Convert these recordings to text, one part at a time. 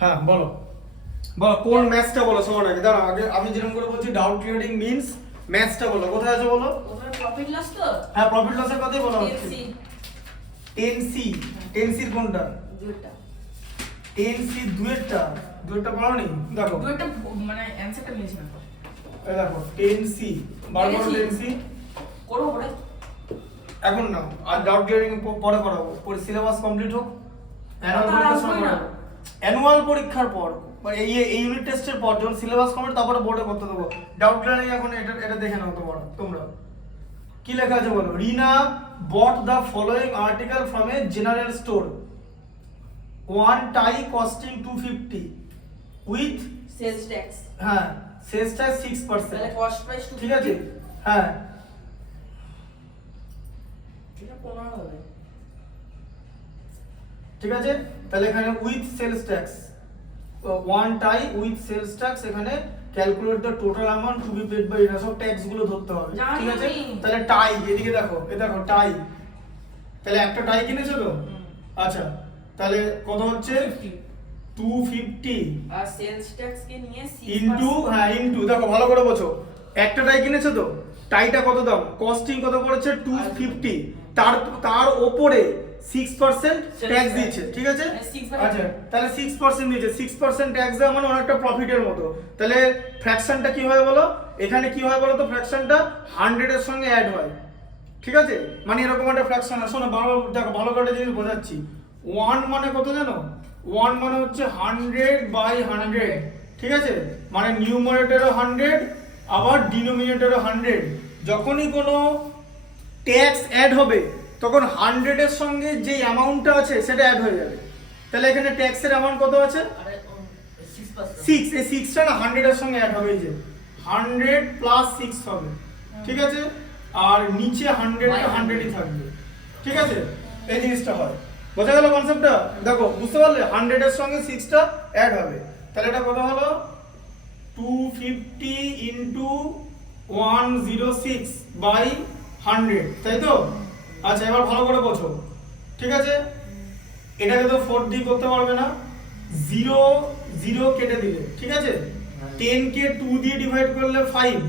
হ্যাঁ বলো বলো কোন ম্যাথসটা বলো সবার আগে। দাঁড়াও আগে আমি যেরকম করে বলছি ডাউট ক্লিয়ারিং মিন্স ম্যাথসটা বলো, কোথায় আছে বলো। ওখানে প্রফিট লস তো হ্যাঁ প্রফিট লসের কথাই বলা হচ্ছে। টেনসি 10C কোনটা? দুইটা 10C দুইটা পড়ো নি দেখো। দুইটা মানে অ্যানসারটা নিয়েছিলাম তো। এই দেখো 10C বার করো 10C করব পরে এখন না, আর ডাউট ক্লিয়ারিং পরে করাবো, পরে সিলেবাস কমপ্লিট হোক, অ্যানুয়াল পরীক্ষার পর মানে এই ইউনিট টেস্টের পর যখন সিলেবাস কমপ্লিট তারপরে বোর্ডে করতে দেবো। ডাউট ক্লিয়ারিং এখন এটা দেখে নাও তোমরা কি লেখা আছে বলো। Rina bought the following article from a general store, one tie costing 250 with sales tax হ্যাঁ সেলস ট্যাক্স 6%, তাহলে কস্ট প্রাইস ঠিক আছে। হ্যাঁ এটা 15 হবে ঠিক আছে, তাহলে এখানে with sales tax, one tie with sales tax, এখানে calculate the total amount to be paid by এটা সব ট্যাক্স গুলো ধরতে হবে, ঠিক আছে। তাহলে টাই এদিকে দেখো, দেখো টাই, তাহলে একটা টাই কিনেছো তো, আচ্ছা তাহলে কত হচ্ছে 250 আর সেলস ট্যাক্স কে নিয়ে 6% ইনটু, হ্যাঁ ইনটু, দেখো ভালো করে বোঝো, একটা টাই কিনেছো তো, টাইটা কত দাম, কস্টিং কত পড়েছে 250, তার উপরে 6% ট্যাক্স দিয়েছে, ঠিক আছে। আচ্ছা তাহলে 6% দিয়েছে, 6% ট্যাক্স দেওয়া মানে অনেকটা প্রফিটের মতো। তাহলে ফ্র্যাকশনটা কি হয় বলো, এখানে কি হয় বলো তো, ফ্র্যাকশনটা 100 এর সঙ্গে অ্যাড হয়, ঠিক আছে। মানে এরকম একটা ফ্র্যাকশন আছে, শোনো দেখো ভালো করে জিনিস বোঝাচ্ছি। 1 মানে কত জানো, 1 মানে হচ্ছে 100/100, ঠিক আছে। মানে নিউমারেটরও 100 আবার ডিনোমিনেটরও 100। যখনই কোনো ট্যাক্স অ্যাড হবে তখন 100 এর সঙ্গে যে অ্যামাউন্টটা আছে সেটা অ্যাড হয়ে যাবে। তাহলে এখানে ট্যাক্সের অ্যামাউন্ট কত আছে, আরে 6% 6, এই 6টা না 100 এর সঙ্গে অ্যাড হবে, এই যে 100 প্লাস 6 হবে, ঠিক আছে। আর নিচে 100টা 100ই থাকবে, ঠিক আছে। এই জিনিসটা হয়, বোঝা গেল কনসেপ্টটা। দেখো বুঝতে পারলে, 100 এর সঙ্গে 6টা অ্যাড হবে, তাহলে এটা কত হলো 250 ইনটু 106/100, তাই তো। আচ্ছা এবার ভালো করে বোঝো, ঠিক আছে। এটাকে তো 4 দিয়ে করতে পারবে না, 0 কেটে দিলে, ঠিক আছে। 10 কে 2 দিয়ে ডিভাইড করলে 5,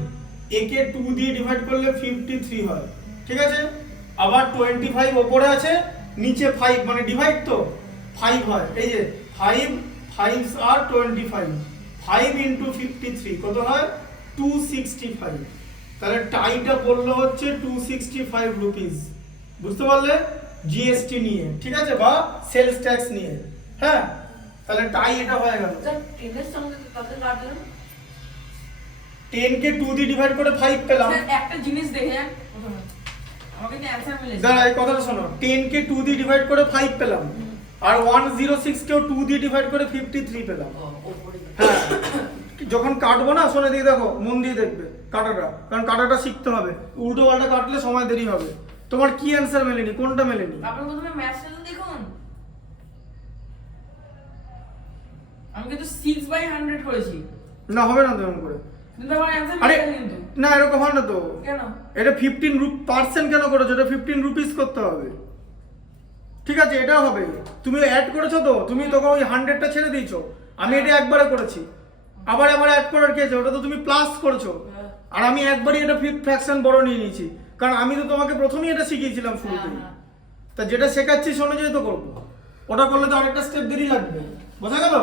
a কে 2 দিয়ে ডিভাইড করলে 53 হয়, ঠিক আছে। আবার 25 উপরে আছে, নিচে 5 মানে ডিভাইড তো 5 হয়, এই যে 5 5s আর 25, 5 ইনটু 53 কত হয় 265। তাহলে টাইটা পড়লো হচ্ছে 265 রুপিস, বুঝতে পারলে, জিএসটি নিয়ে, ঠিক আছে, বা সেলস ট্যাক্স নিয়ে। হ্যাঁ তাহলে টাই এটা হয়ে গেল। স্যার ট্রেনের সঙ্গে কত কাটলেন? 10 কে 2 দিয়ে ডিভাইড করে 5 পেলাম। স্যার একটা জিনিস দেখে যান প্রথমে, আমাকে কিন্তু অ্যানসার মিলেছে। দাঁড়া এই কথাটা শোনো, 10 কে 2 দিয়ে ডিভাইড করে 5 পেলাম, আর 106 কেও 2 দিয়ে ডিভাইড করে 53 পেলাম। হ্যাঁ যখন কাটবো না, শোনে দিয়ে দেখো, মন দিয়ে দেখবে কাটাটা, কারণ কাটাটা শিখতে হবে, উল্টো পাল্টা কাটলে সময় দেরি হবে। তোমার কি অ্যানসার মেলেনি, কোনটা মেলেনি? আপনি প্রথমে ম্যাথসটা তো দেখুন, আমি কিন্তু 6/100 করেছি, না হবে না তো এরকম করে, কিন্তু আমার অ্যানসার আরে মিলেছে কিন্তু। না এরকম হয় না তো। কেন? এটা 15% কেন করেছো, এটা 15 রুপিস করতে হবে, ঠিক আছে। এটা হবে, তুমি অ্যাড করেছো তো, তুমি তখন ওই 100টা ছেড়ে দিয়েছো, আমি এটা একবারে করেছি, আবার অ্যাড করার কি আছে, ওটা তো তুমি প্লাস করেছো, আর আমি একবারই এটা ফ্র্যাকশন বড় নিয়ে নিয়েছি, কারণ আমি তো তোমাকে প্রথমেই এটা শিখিয়েছিলাম শুরুতেই। তা যেটা শেখাচ্ছি সে অনুযায়ী তো করবো, ওটা করলে তো আরেকটা স্টেপ দেরি লাগবে, বোঝা গেল।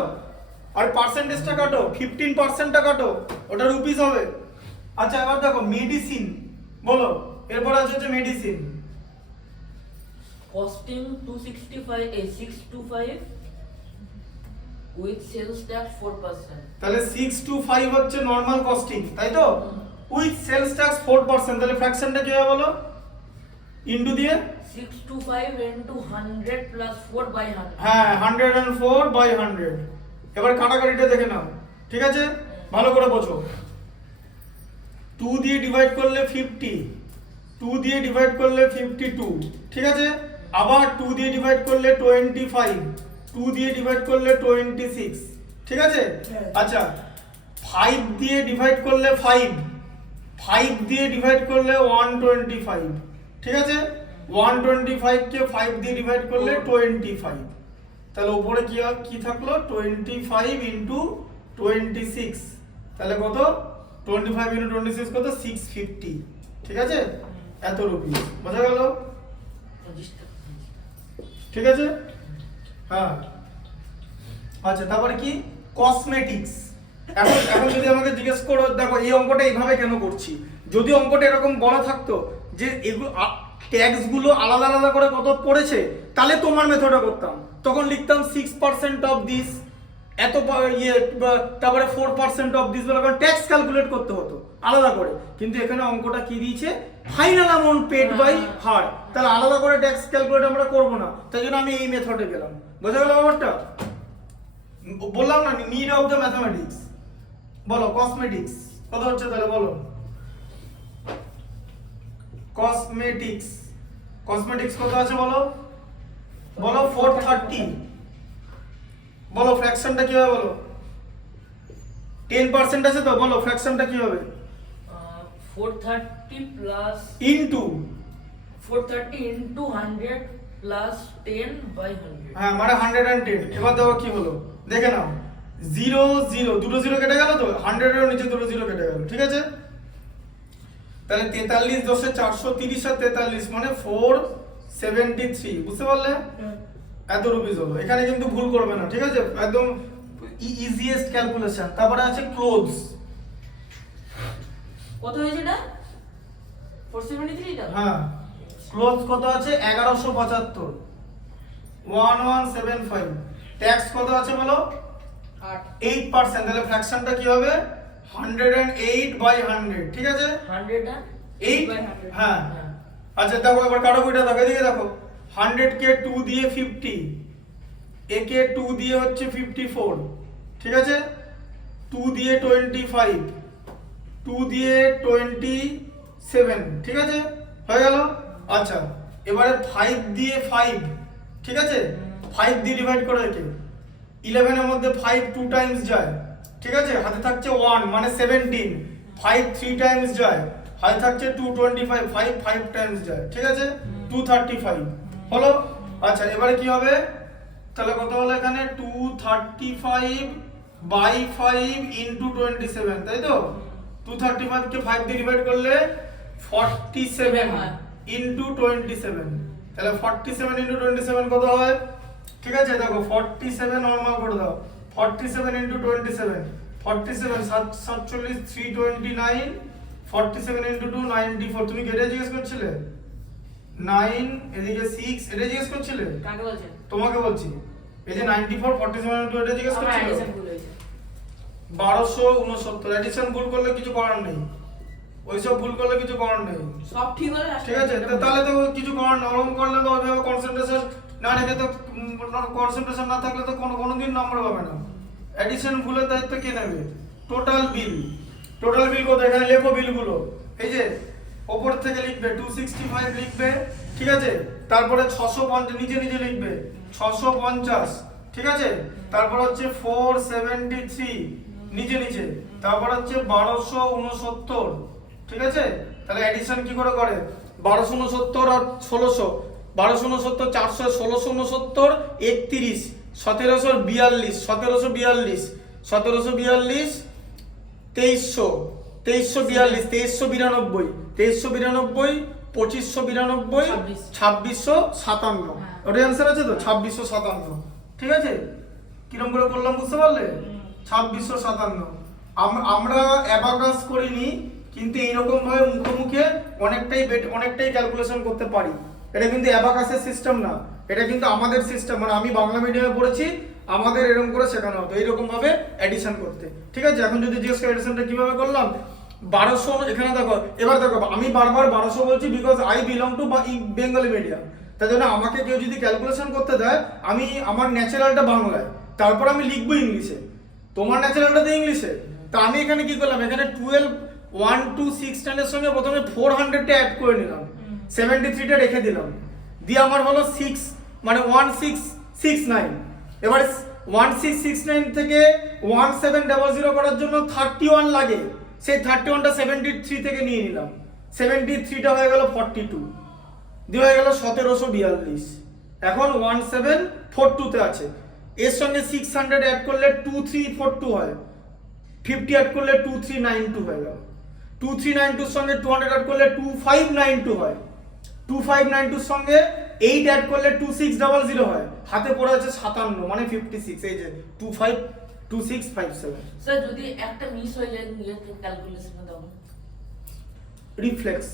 আর পার্সেন্টেজটা কাটো, 15%টা কাটো, ওটা রুপিস হবে। আচ্ছা এবার দেখো মেডিসিন বলো, এরপর আছে হচ্ছে medicine. Costing 625 with sales tax 4%. তাহলে 625 হচ্ছে নরমাল কস্টিং, তাই তো, উইথ সেলস ট্যাক্স 4%, তাহলে ফ্র্যাকশনটা কি হবে বলো, ইনটু দিয়ে 625 into 100 plus 4/100. হ্যাঁ 104/100। এবার কাটাকাটিটা দেখে নাও, ঠিক আছে, ভালো করে বোঝো। 2 দিয়ে ডিভাইড করলে 50, 2 দিয়ে ডিভাইড করলে 52, ঠিক আছে। আবার 2 দিয়ে ডিভাইড করলে 25, 2 দিয়ে ডিভাইড করলে 26, ঠিক আছে। আচ্ছা 5 দিয়ে ডিভাইড করলে 5 দিয়ে ডিভাইড করলে 125, ঠিক আছে। 125 কে 5 দিয়ে ডিভাইড করলে 25, তাহলে উপরে কি থাকলো 25 ইন্টু 26, তাহলে কত 25 ইন্টু 26 কত 650, ঠিক আছে, এত রুপিস, বোঝা গেল? 25 টাকা। ঠিক আছে, হ্যাঁ। আচ্ছা, তারপরে কি কসমেটিক্স। এখন যদি আমাকে জিজ্ঞেস করো, দেখো এই অঙ্কটা এইভাবে কেন করছি, যদি অঙ্কটা এরকম বলা থাকতো যে এগুলো ট্যাক্স গুলো আলাদা আলাদা করে কত পড়েছে, তাহলে তোমার মেথডে করতাম, তখন লিখতাম 6% অফ দিস, এত তারপরে 4% অফ দিস বলে ট্যাক্স ক্যালকুলেট করতে হতো আলাদা করে। কিন্তু এখানে অঙ্কটা কি দিয়েছে, final amount paid by her, তাহলে আলাদা করে ট্যাক্স ক্যালকুলেট আমরা করব না, তাই জন্য আমি এই মেথডে গেলাম। বোঝা গেল ব্যাপারটা? বললাম না, নিড অফ দ্য ম্যাথমেটিক্স। বলো কসমেটিক্স কত হচ্ছে, তাহলে বলো কসমেটিক্স কত আছে বলো, বলো 430, বলো ফ্র্যাকশনটা কি হবে, বলো 10% আছে তো, বলো ফ্র্যাকশনটা কি হবে? 430 plus into 430 into 100 plus 10 by 100। হ্যাঁ, মানে 110। এবার দেখো কি হলো, দেখে নাও, 0 0 দুটো 0 কেটে গেল তো, 100 এর নিচে দুটো 0 কেটে গেল, ঠিক আছে। তাহলে 43 10 430 আর 43 মানে 473, বুঝতে পারলে? এত রুপিস হলো। এখানে কিন্তু ভুল করবে না, ঠিক আছে, একদম ইজিয়েস্ট ক্যালকুলেশন। তারপরে আছে ক্লোথস। কত হয়েছে এটা? 473 টা? হ্যাঁ, ক্লোথস কত আছে 1175, 1175। ট্যাক্স কত আছে বলো 8%, তাহলে ফ্র্যাকশনটা কি হবে 108 বাই 100, ঠিক আছে, 108 বাই 100। হ্যাঁ, আচ্ছা দেখো এবার কাটো বইটা দেখো, এদিকে দেখো, 100 কে 2 দিয়ে 50, এ কে 2 দিয়ে হচ্ছে 54, ঠিক আছে, 2 দিয়ে 25, 2 দিয়ে 27, ঠিক আছে, হয়ে গেল। আচ্ছা, এবারে 5 দিয়ে 5, ঠিক আছে, 5 দিয়ে ডিভাইড করে রেখে 11 এর মধ্যে 5 2 টাইমস যায়, ঠিক আছে, হাতে থাকছে 1 মানে 17, 5 3 টাইমস যায়, হাতে থাকছে 225, 5 5 টাইমস যায়, ঠিক আছে, 235 হলো। আচ্ছা, এবারে কি হবে, তাহলে কত হলো এখানে 235 বাই 5 ইনটু 27, তাই তো, 235 কে 5 দিয়ে ডিভাইড করলে 47 ইনটু 27, তাহলে 47 ইনটু 27 কত হয়, ঠিক আছে, দেখো 47 নরমাল করে দাও, 47 ইনটু 27, 47 47 329, 47 ইনটু 2 94। তুমি কেটে জিজ্ঞেস করছিলে 9, এদিকে 6, এটা জিজ্ঞেস করছিলে? কাকে বলছেন? তোমাকে বলছি, এই যে 94 47 ইনটু এটা জিজ্ঞেস আমার করছিলে, অ্যাডিশন ভুল হয়েছে। 1269। এডিশন ভুল করলে কিছু করার নেই, ওইসব ভুল করলে কিছু করার নেই, সব ঠিক হলে ঠিক আছে, তাহলে তো কিছু করার না, ওরকম করলে তো ওইভাবে কনসেন্ট্রেশন না রেখে তো, কনসেন্ট্রেশন না থাকলে তো কোনোদিন নম্বর পাবে না। এডিশন ভুলের দায়িত্ব কে নেবে? টোটাল বিল কত, এখানে লেখো বিলগুলো, এই যে ওপর থেকে লিখবে 265 লিখবে, ঠিক আছে, তারপরে 650 নিচে লিখবে 650, ঠিক আছে, তারপর হচ্ছে 473 নিচে, তারপর হচ্ছে 1269, ঠিক আছে। তাহলে এডিশন কি করে 1269 আর 1600, 1269 400, 1669 31, 1742, 1742, 2342, 2392, 2592, 2657, ওটাই অ্যান্সার আছে তো, 2657, ঠিক আছে। কিরকম করে করলাম বুঝতে পারলে? 2657। আমরা অ্যাবাকাস করিনি, কিন্তু এইরকম ভাবে মুখে অনেকটাই ক্যালকুলেশন করতে পারি। এটা কিন্তু অ্যাবাকাসের সিস্টেম না, এটা কিন্তু আমাদের সিস্টেম, মানে আমি বাংলা মিডিয়ামে পড়েছি, আমাদের এরকম করে শেখানো হতো এইরকম ভাবে অ্যাডিশন করতে, ঠিক আছে। এখন যদি জিজ্ঞেস করি অ্যাডিশনটা কিভাবে করলাম, 1200, এখানে দেখো, এবার দেখো আমি বারবার 1200 বলছি because I belong to Bengali medium, তাই জন্য আমাকে কেউ যদি ক্যালকুলেশন করতে দেয়, আমি আমার ন্যাচারালটা বাংলায়, তারপর আমি লিখবো ইংলিশে, তোমার ন্যাচারালটা তো ইংলিশে। তা আমি এখানে কি করলাম, এখানে 12 1 2 6 10 এর সঙ্গে প্রথমে 400টা অ্যাড করে নিলাম, 73টা রেখে দিলাম, দিয়ে আমার হলো 6 মানে 1669। এবারে 1669 থেকে 1700 করার জন্য 31 লাগে, সেই 31টা 73 থেকে নিয়ে নিলাম, 73টা হয়ে গেল 42, দিয়ে হয়ে গেল 1742। এখন 1742 তে আছে, এর সঙ্গে 600 অ্যাড করলে 2342 হয়, 50 অ্যাড করলে 2392 হয়ে গেল, 2392 সঙ্গে 200 অ্যাড করলে 2592 হয়, 2592 সঙ্গে 8 অ্যাড করলে 2600 হয়, হাতে পড়ে আছে 57 মানে 56, এই যে 252657। স্যার যদি একটা মিস হয়ে যায় ক্যালকুলেশনে দাও রিফ্লেক্স,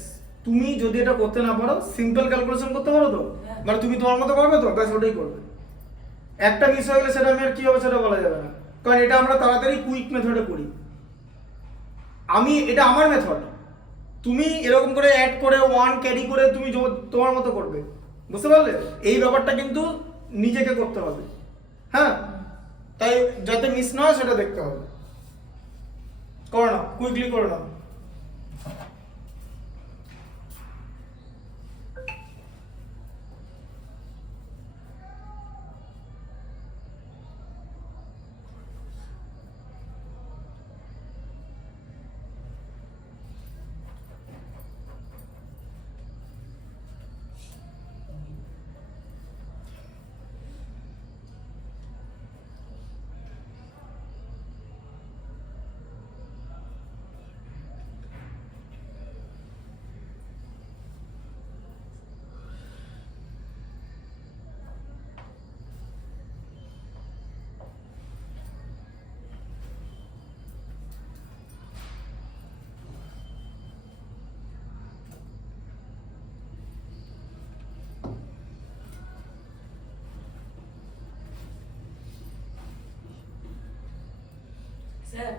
তুমি যদি এটা করতে না পারো সিম্পল ক্যালকুলেশন করতে পারো তো, হ্যাঁ। মানে তুমি তোমার মতো করবে তো, ব্যাস ওটাই করবে। একটা মিস হয়ে গেলে সেটা আমি আর কি হবে সেটা বলা যাবে না, কারণ এটা আমরা তাড়াতাড়ি কুইক মেথডে করি। এটা আমার মেথড, তুমি এরকম করে অ্যাড করে ওয়ান ক্যারি করে তুমি তোমার মতো করবে, বুঝতে পারলে? এই ব্যাপারটা কিন্তু নিজেকে করতে হবে, হ্যাঁ, তাই যাতে মিস না হয় সেটা দেখতে হবে। করো না, কুইকলি করো না। স্যার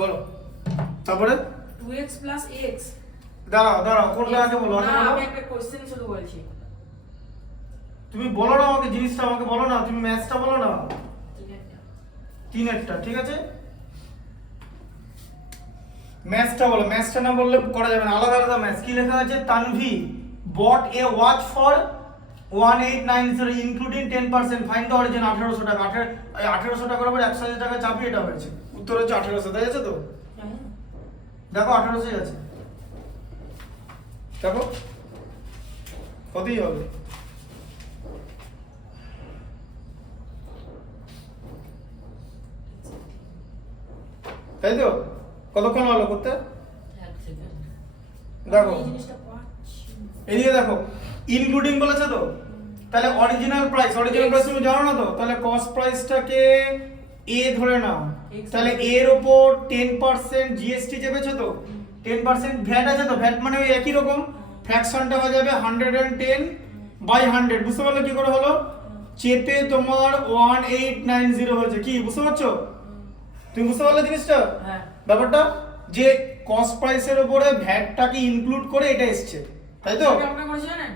বলো তারপরে। 2x plus x। দাঁড়াও কোনটা আগে বলো, আগে না, বলো। আমি একটা কোশ্চেন শুরু বলছি। তুমি বলো না আমাকে জিনিসটা, আমাকে বলো না, তুমি ম্যাথসটা বলো না, তিনেরটা, ঠিক আছে? ম্যাথসটা বলো, ম্যাথসটা না বললে করা যাবে না, আলাদা আলাদা ম্যাথস। কি লেখা আছে? Tanvi bought a watch for 1890 including 10%, find the origin। 1800 টাকা, 1800 টাকার উপর 100,000 টাকা চাপিয়ে এটা হয়েছে, উত্তর হচ্ছে 1800, তাই আছে তো? দেখো 1800 আছে, দেখো কতই হবে। তাই তো? কতক্ষণ হলো করতে? এক সেকেন্ড দেখো এই জিনিসটা পাচ্ছি। এদিকে দেখো, ইনক্লুডিং বলেছে তো, তাহলে অরিজিনাল প্রাইস তুমি জানো না তো, তাহলে কস্ট প্রাইসটাকে এ ধরে নাও, তাহলে এর উপর 10% জিএসটি চেপেছে তো, 10% ভ্যাট আছে তো, ভ্যাট মানে ওই একই রকম, ফ্র্যাকশনটা হয়ে যাবে 110/100, বুঝতে পারলে কি করে হলো? চেপে তোমার 1890 হয়েছে, কি বুঝতে পারছো? তুমি বুঝতে পারলে জিনিসটা, হ্যাঁ ব্যাপারটা যে কস্ট প্রাইসের উপরে ভ্যাটটাকে ইনক্লুড করে এটা এসছে, তাই তো? এটা কেমন করেছো জানেন?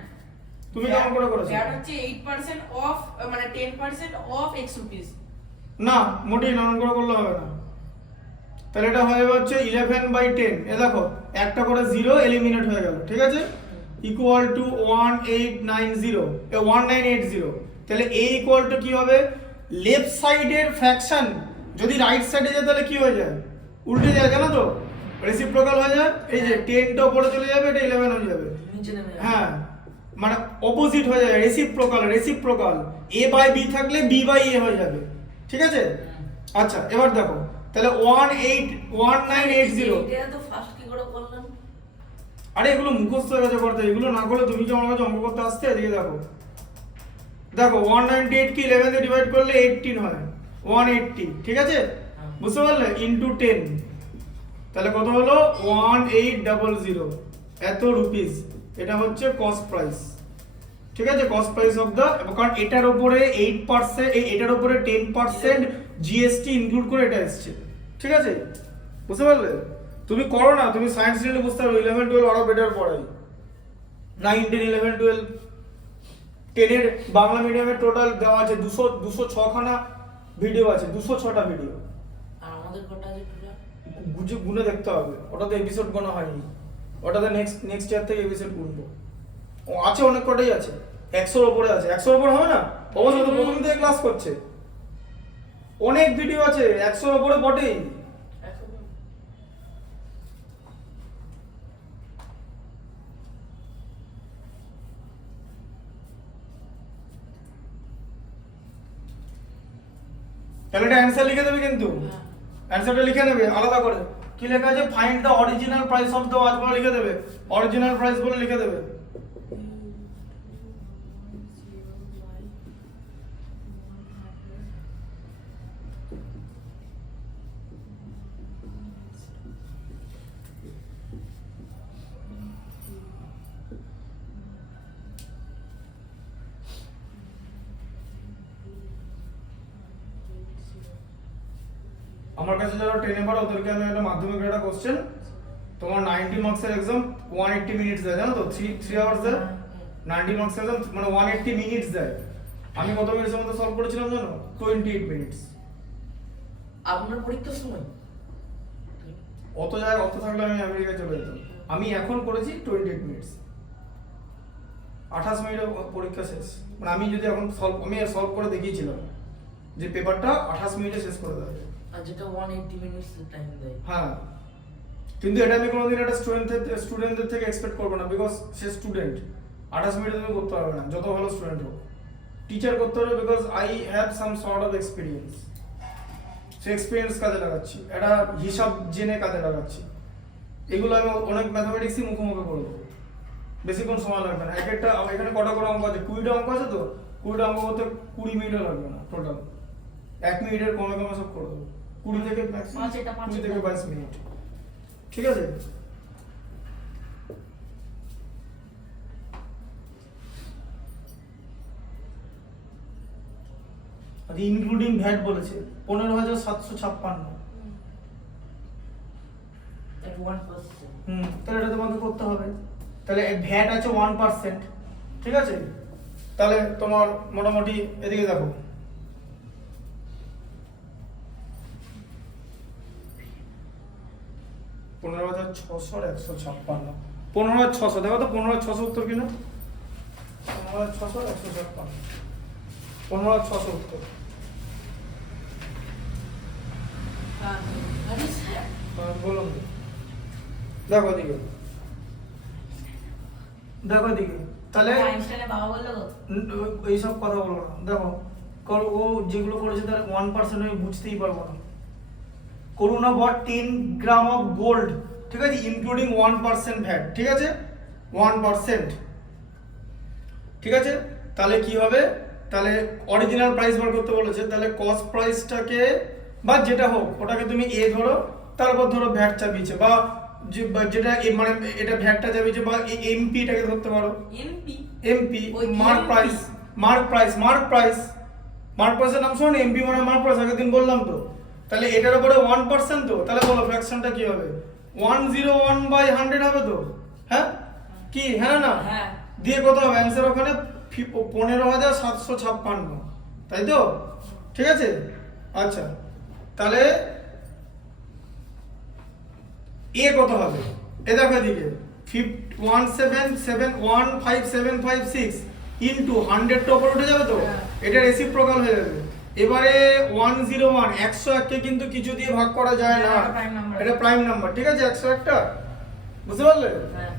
তুমি কেমন করে করেছো? এটা হচ্ছে 8% অফ, মানে 10% অফ x রুপিস। না, মোটেই নাম করে করলে হবে না, তাহলে এটা হয়ে যাবে হচ্ছে 11/10। এ দেখো একটা করে 0 এলিমিনেট হয়ে গেল, ঠিক আছে, ইকুয়াল টু 1980, তাহলে a ইকুয়াল টু কি হবে? লেফট সাইডের ফ্র্যাকশন যদি রাইট সাইডে যায় তাহলে কি হয়ে যায়? উল্টে যায়, জানো তো, রেসিপ্রোকাল হয়ে যায়, এই যে 10 টা উপরে চলে যাবে, এটা 11 হয়ে যাবে, নিচে নেমে যাবে। হ্যাঁ, মানে অপোজিট হয়ে যায়, রেসিপ্রোকাল, a বাই b থাকলে b বাই a হয়ে যাবে, ঠিক আছে? আচ্ছা এবার দেখো, তাহলে 1980, এটা তো ফার্স্ট কি করে করলাম? আরে এগুলো মুখস্থ হয়ে গেছে করতে, এগুলো না করলে তুমি কি আমার কাছে অঙ্ক করতে আসতে? এদিকে দেখো 198 কি 11 দিয়ে ডিভাইড করলে 18 হয়, 180, ঠিক আছে, বুঝতে পারলে, ইনটু 10, তাহলে কত হলো? 1800, এত রুপিস, এটা হচ্ছে কস্ট প্রাইস, ঠিক আছে, কস্ট প্রাইস অফ দা, কারণ এটার উপরে 8%, এটার উপরে 10% জিএসটি ইনক্লুড করে এটা এসেছে, ঠিক আছে, বুঝতে পারলে? তুমি করো না, তুমি সায়েন্স নিলে বুঝতে পারবে, 11 12 আরো বেটার পড়াই, 9 10 11 12 10 এর বাংলা মিডিয়ামের টোটাল দেওয়া আছে 206 খানা ভিডিও আছে, 206টা ভিডিও, আর আমাদের কটা আছে টোটাল? গুনে দেখতে হবে, ওটাতে এপিসোড গোনা হয়নি, ওটাতে নেক্সট ইয়ার থেকে এপিসোড গুনবো, ও আছে অনেক কটাই আছে, 100-র উপরে আছে, 100-র উপরে হবে না? অবশ্যই তো প্রথম থেকে ক্লাস করছে, অনেক ভিডিও আছে, 100-র উপরে বটেই। তাহলে এটা অ্যানসার লিখে দেবে কিন্তু হ্যাঁ। অ্যানসারটা লিখে নেবে আলাদা করে কি লেখা আছে find the original price of the watch বলে লিখে দেবে অরিজিনাল প্রাইস বলে লিখে দেবে আমার কাছে যারা ট্রেনে পড়ে ওদেরকে আমি একটা মাধ্যমিকের একটা কোশ্চেন তোমার 90 মার্কসের এক্সাম 180 মিনিটস দেয় জানো তো 3 আওয়ার্স দেয় 90 মার্কস এক্সাম মানে 180 মিনিটস দেয় আমি কত মিনিটের মধ্যে সলভ করেছিলাম জানো 28 মিনিটস আপনার পরীক্ষার সময় অত জায়গায় অত থাকলে আমি আমেরিকা চলে যেতাম আমি এখন করেছি 28 মিনিটস 28 মিনিটে পরীক্ষা শেষ মানে আমি যদি এখন সলভ করে দেখিয়েছিলাম যে পেপারটা 28 মিনিটে শেষ করে দেওয়া যায় আর যেটা 180 মিনিটস টাইম দেয় হ্যাঁ কিন্তু এটা আমি কোনোদিন একটা স্টুডেন্টদের থেকে এক্সপেক্ট করবো না বিকজ সে স্টুডেন্ট 28 মিনিটে তুমি করতে পারবে না যত ভালো স্টুডেন্ট হোক টিচার করতে হবে because I have some sort of experience say experience কাজে লাগাচ্ছি একটা হিসাব জেনে কাজে লাগাচ্ছি এগুলো আমি অনেক ম্যাথামেটিক্সই মুখোমুখি করবো বেশিক্ষণ সময় লাগবে না একটা এখানে কটা করে অঙ্ক আছে 20টা অঙ্ক আছে তো 20টা অঙ্ক করতে 20 মিনিটও লাগবে না টোটাল 1 মিনিটের কমে কমে সব করে দেবো 20 থেকে ম্যাক্সিমাম 20 থেকে 22 মিনিট ঠিক আছে আচ্ছা ইনক্লুডিং ভ্যাট বলেছে 15,756 at 1%. তাহলে এটা তোমাকে করতে হবে তাহলে ভ্যাট আছে 1% ঠিক আছে তাহলে তোমার মোটামুটি এদিকে দেখো $15,600 দেখো তো 15,600 উত্তর কিনা 15,600 15,600 উত্তর আরে স্যার বলুন দেখো দিকে দেখো দিকে তাহলে আইনস্টাইনের বাবা বললো তো এইসব কথা বলো না দেখো ও যেগুলো করেছে তার 1% আমি বুঝতেই পারবো না করুণা বট 10 গ্রাম অফ গোল্ড ঠিক আছে ইনক্লুডিং 1% ভ্যাট ঠিক আছে 1% ঠিক আছে তাহলে কি হবে তাহলে অরিজিনাল প্রাইস বার করতে বলেছে তাহলে কস্ট প্রাইসটাকে বা যেটা হোক ওটাকে তুমি এ ধরো তারপর ধরো ভ্যাট চাপিয়েছে বা যেটা মানে এটা ভ্যাটটা চাপিয়েছে বা এমপিটাকে ধরতে পারো এমপি মার্ক প্রাইসের নাম শোনো এমপি মানে মার্ক প্রাইস আগের দিন বললাম তো তাহলে এটার উপরে 1% তো তাহলে বলো ফ্র্যাকশনটা কি হবে 101/100 হবে তো হ্যাঁ কি হ্যাঁ না হ্যাঁ দিয়ে কত হবে অ্যানসার ওখানে 15,756 তাই তো ঠিক আছে আচ্ছা তাহলে এ কত হবে এ দেখো এদিকে 177,15756 ইনটু 100 টা উপর উঠে যাবে তো এটা রেসিপ্রোকাল হয়ে যাবে এবারে 101 101 কে কিন্তু কিছু দিয়ে ভাগ করা যায় না এটা প্রাইম নাম্বার ঠিক আছে 101 টা বুঝতে পারলে হ্যাঁ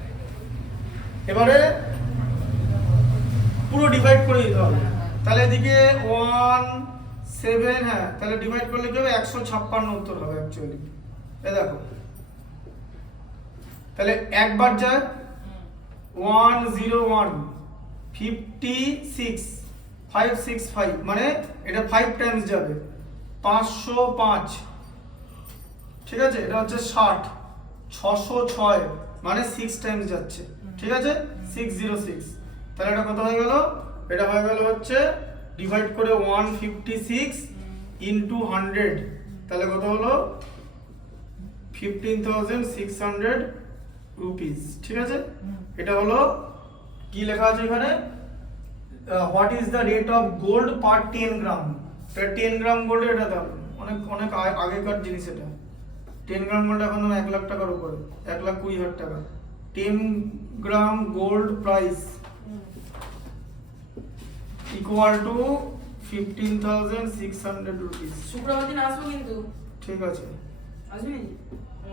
এবারে পুরো ডিভাইড করে দিতে হবে তাহলে এদিকে 17 হ্যাঁ তাহলে ডিভাইড করলে কি হবে 156 উত্তর হবে অ্যাকচুয়ালি এই দেখো তাহলে একবার যায় 101 56,565 মানে এটা 5 টাইমস যাবে 505 ঠিক আছে এটা হচ্ছে 60 606 মানে 6 টাইমস যাচ্ছে ঠিক আছে 606 তাহলে এটা কত হয়ে গেল এটা হয়ে গেল হচ্ছে ডিভাইড করে 156 ইনটু 100 তাহলে কত হলো 15,600 রুপিস ঠিক আছে এটা হলো কি লেখা আছে এখানে what is the rate of gold per 10 gram এটা 10 গ্রাম গোল্ড এটা দাম অনেক অনেক আগেকার জিনিস এটা 10 গ্রাম গোল্ড এখন 1 লাখ টাকার উপরে 1,20,000 টাকা 10 গ্রাম gold price equal to 15,600 rupees শুক্রবার দিন আসবো কিন্তু ঠিক আছে আসবি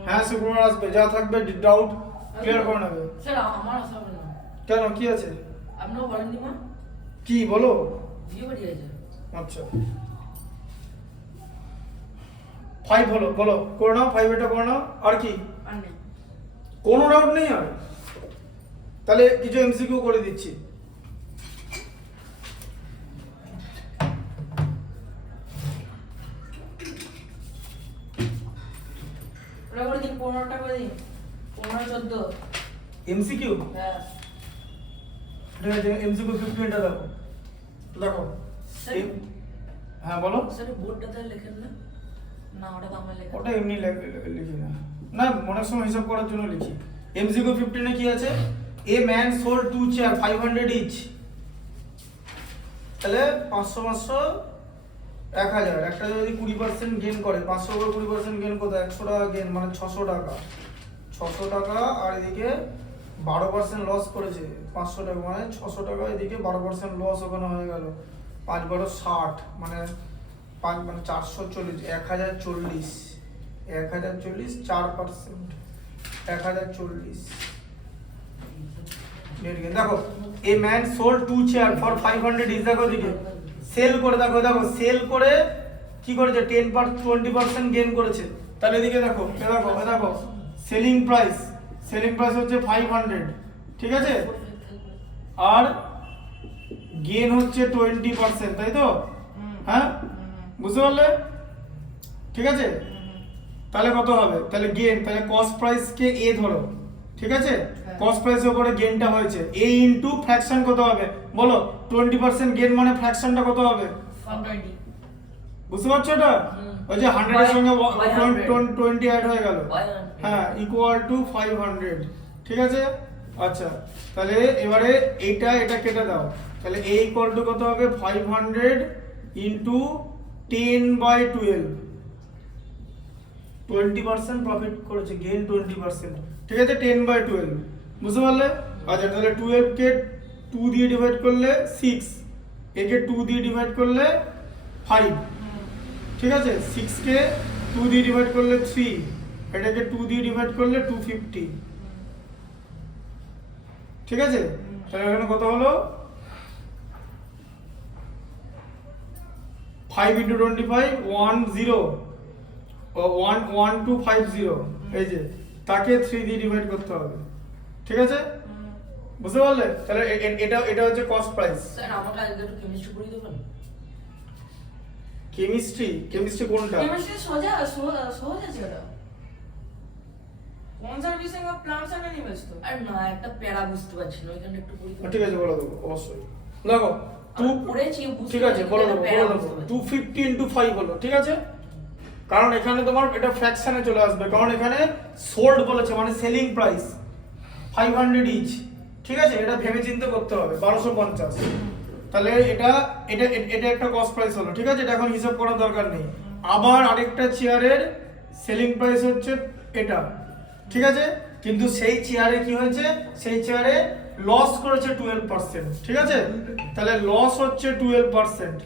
হ্যাঁ শুক্রবার আসবে যা থাকবে ডাউট ক্লিয়ার করে নেবে স্যার আমার আসা হবে না কেন কি আছে আপনিও বলেননি মা কি বলো বিয়ে বাড়ি আছে আচ্ছা 5 হলো, বলো করে নাও, 5 এটা করে নাও। আর কি আর নেই। কোনো ডাউট নেই আর? তাহলে কিছু এমসিকিউ করে দিচ্ছি। ওটা করে দিন, 15টা করে দিন, 15 14। এমসিকিউ হ্যাঁ ঠিক আছে, এমসিকিউ 15টা দেখো দেখো। স্যার- হ্যাঁ বলো। স্যার বোর্ডটাতে লেখেন না? না ওটা তো আমার লেখা। ওটা এমনি লিখি না, না অনেক সময় হিসাব করার জন্য লিখি। এমসিকিউ 15 এ কি আছে? A man sold 2 chair 500 each. তাহলে 500 500 1000, একটা যদি 20% গেইন করে, 500 করে 20% গেইন করতে 100 টাকা গেইন, মানে 600 টাকা। 600 টাকা আর এদিকে 12% লস করেছে 500 টাকা, মানে 600 টাকা, এদিকে 12% লস ওখানে হয়ে গেল। 5 12 60, মানে 5 মানে 440, 1040, 1040 4%, 1040 নেট গেইন। দেখো এ man sold 2 chair for 500 is, দেখো দিকে সেল করে, দেখো দেখো সেল করে কি করেছে, 20% গেইন করেছে। তাহলে এদিকে দেখো, দেখো সেলিং প্রাইস হচ্ছে 500, ঠিক আছে, আর গেইন হচ্ছে 20%, তাই তো? হ্যাঁ বুঝতে পারলে? ঠিক আছে, তাহলে কত হবে? তাহলে গেইন, তাহলে কস্ট প্রাইস কে এ ধরো, ঠিক আছে, কস্ট প্রাইসের উপরে গেইনটা হয়েছে, এ ইনটু ফ্র্যাকশন কত হবে বলো? 20% গেইন মানে ফ্র্যাকশনটা কত হবে? 120। বুঝতে পারছো এটা? ওই যে 100 এর সঙ্গে 20 অ্যাড হয়ে গেল, হ্যাঁ, ইকুয়াল টু 500, ঠিক আছে। আচ্ছা তাহলে এবারে এটা কেটে দাও, তাহলে a ইকুয়াল টু কত হবে? 500 ইনটু 10/12, 20% প্রফিট করেছে, গেইন 20%, ঠিক আছে, 10/12, বুঝতে পারলে? আচ্ছা তাহলে 12 কে 2 দিয়ে ডিভাইড করলে 6, একে 2 দিয়ে ডিভাইড করলে 5, ঠিক আছে, 6 কে 2 দিয়ে ডিভাইড করলে 3, এটাকে 2 দিয়ে ডিভাইড করলে 250, ঠিক আছে। তাহলে এখানে কত হলো? 5 × 25 10 ও 1250, এই যে তাকে 3 দিয়ে ডিভাইড করতে হবে, ঠিক আছে, বুঝতে পারলে? তাহলে এটা হচ্ছে কস্ট প্রাইস। স্যার আমাকে আজকে একটু কেমিস্ট্রি পড়িয়ে দেবেন? কেমিস্ট্রি কোনটা? কেমিস্ট্রি সহজ আছে ওটা। Conservation of plants and animals তো। আর না একটা প্যারা বুঝতে পারছি না, ওইখানে একটু পড়িয়ে দেবেন? ঠিক আছে বলে দেবো অবশ্যই। দেখো আমি পড়েছি, বুঝতে ঠিক আছে পারছি, বলে কিন্তু দেবো প্যারা বুঝতে পারছি না। 250 × 5 হলো, ঠিক আছে, কারণ এখানে তোমার এটা ফ্র্যাকশনে চলে আসবে, কারণ এখানে সোল্ড বলেছে মানে সেলিং প্রাইস 500 ইচ, ঠিক আছে, এটা ভেবে চিন্তে করতে হবে 1250। তাহলে এটা একটা কস্ট প্রাইস হলো, ঠিক আছে, এটা এখন হিসাব করার দরকার নেই। আবার আরেকটা চেয়ারের সেলিং প্রাইস হচ্ছে এটা, ঠিক আছে, কিন্তু সেই চেয়ারে কি হয়েছে, সেই চেয়ারে লস করেছে 12%, ঠিক আছে, তাহলে লস হচ্ছে 12%,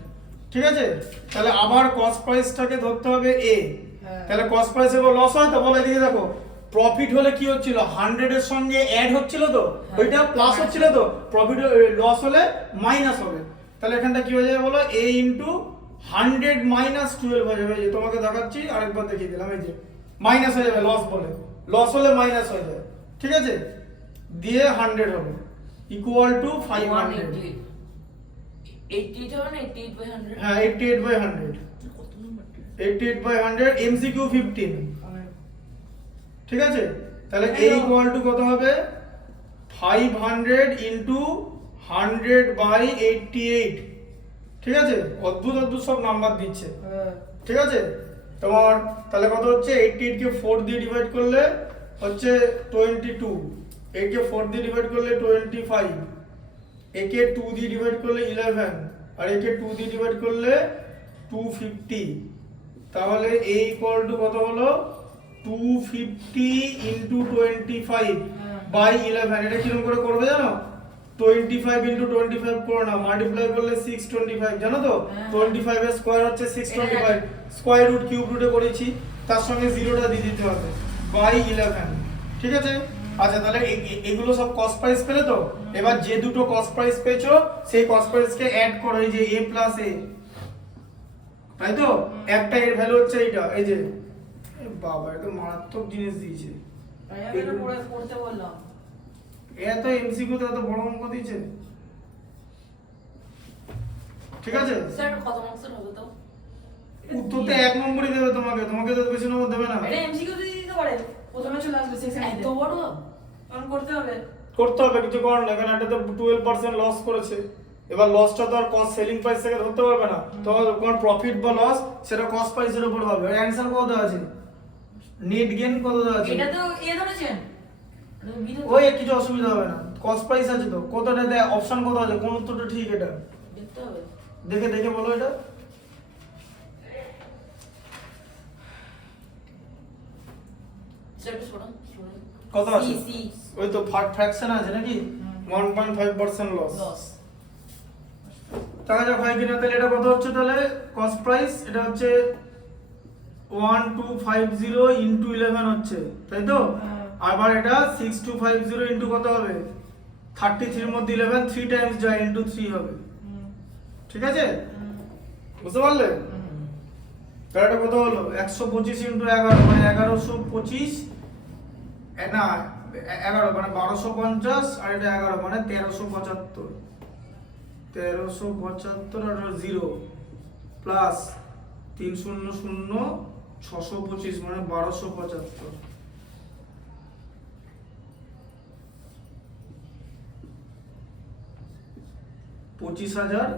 ঠিক আছে। তাহলে আবার কস্ট প্রাইসটাকে ধরতে হবে এ, তাহলে কস্ট প্রাইসের উপর লস হয় তো, বলে এদিকে দেখো প্রফিট হলে কি হচ্ছিল, 100 এর সঙ্গে অ্যাড হচ্ছিল তো, ওইটা প্লাস হচ্ছিল তো, প্রফিট লস হলে মাইনাস হবে, তাহলে এখানটা কি হয়ে যাবে বলো? a ইনটু 100 মাইনাস 12 হয়ে যাবে, এই যে তোমাকে দেখাচ্ছি, আরেকবার দেখিয়ে দিলাম, এই যে মাইনাস হয়ে যাবে, লস হলে মাইনাস হয়ে যায়, ঠিক আছে, দিয়ে 100 হবে ইকুয়াল টু 500, 88 হবে না? 88/100? হ্যাঁ 88/100, কত নাম্বার? 88/100, MCQ 15, ঠিক আছে। তাহলে a ইকুয়াল টু কত হবে? 500 ইনটু 100/88, ঠিক আছে, অদ্ভুত সব নাম্বার দিচ্ছে, ঠিক আছে। তোমার তাহলে কত হচ্ছে? 88 কে 4 দিয়ে ডিভাইড করলে হচ্ছে 22, একে 4 দিয়ে ডিভাইড করলে 25, একে 2 দিয়ে ডিভাইড করলে 11, আর একে 2 দিয়ে ডিভাইড করলে 250, তাহলে a ইকুয়াল টু কত হলো? 250 ইনটু 25/11, এটা কিরকম করে করবে জানো? 25 ইনটু 25 করে না, মাল্টিপ্লাই করলে 625, জানো তো? 25 এর স্কয়ার হচ্ছে 625, স্কয়ার রুট কিউব রুটে করেছি, তার সঙ্গে জিরোটা দিয়ে দিতে হবে /11, ঠিক আছে। আচ্ছা তাহলে এগুলো সব কস্ট প্রাইস পেলে তো, এবার যে দুটো কস্ট প্রাইস পেয়েছো সেই কস্ট প্রাইসকে অ্যাড করো, এই যে a প্লাস a, তাই তো, একটা এর ভ্যালু হচ্ছে এইটা, এই যে বাবা এটা মারাত্মক জিনিস দিয়েছে। তাই আমি এটা পড়তে বললাম। এত এমসিকিউ তে এত বড় অঙ্ক দিয়েছে। ঠিক আছে, স্যার কত মার্কসের হবে তো? উত্তরতে 1 নম্বরই দেবে তোমাকে তো বেশি নম্বর দেবে না। এটা এমসিকিউ দিয়ে দিতে পারে, প্রথমে চলে আসবে সেকশন এত বড় তখন করতে হবে। করতে হবে, কিছু করার না, কারণ এটাতে 12% লস করেছে। এবার লসটা তো আর কস্ট সেলিং প্রাইস থেকে ধরতে পারবে না, তো কোন প্রফিট বা লস সেটা কস্ট প্রাইসের উপর হবে। এর অ্যানসার কত দেওয়া আছে, নেট গেইন কত দেওয়া আছে? এটা তো ধরেছেন, ওই কিছু অসুবিধা হবে না, কস্ট প্রাইস আছে তো, কতটা দেয়, অপশন কত আছে, কোন উত্তরটা ঠিক এটা দেখতে হবে। দেখে বলো এটা। স্যার একটু শোনান। কত আছে? সি ওই তো ফ্র্যাকশন আছে নাকি, 1.5% লস। লস টাকা যা হয় কিনা, তাহলে এটা কত হচ্ছে, তাহলে কস্ট প্রাইস এটা হচ্ছে 1250 ইনটু 11 হচ্ছে, তাই তো? আবার এটা 6250 ইনটু কত হবে, 33 এর মধ্যে 11 3 টাইমস যায়, ইনটু 3 হবে। ঠিক আছে, বুঝতে পারলে? তাহলে এটা কত হলো, 125 ইনটু 11 মানে 1125, না 11 মানে 1250, আর এটা 11 মানে 1375, 1375 আর 0 প্লাস 300 625 মানে 1275। $25,000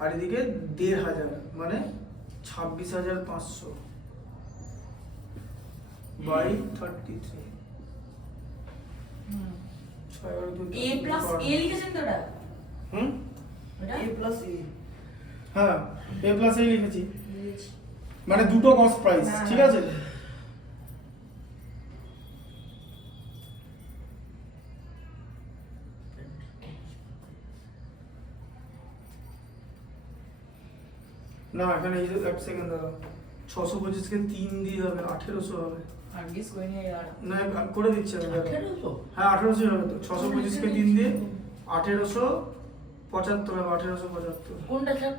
আর এদিকে 1,500 মানে 26,500 বাই 33। এ প্লাস এ লিখেছেন তো এটা? হুম, এটা এ প্লাস এ হ্যাঁ এ প্লাস এই লিখেছি, মানে দুটো কস্ট প্রাইস। হ্যাঁ, ঠিক হ্যাঁ। আছে, না এখানে এই যে এক সেকেন্ড দাঁড়াও, 625 কে 3 দিয়ে হবে 1800 হবে। আর গেস করে নিয়ে আর না করে দিচ্ছি আমি, দাঁড়াও। 1800 হ্যাঁ 1800 হবে তো, 625 কে 3 দিয়ে 1875 হবে, 1875। কোনটা স্যার,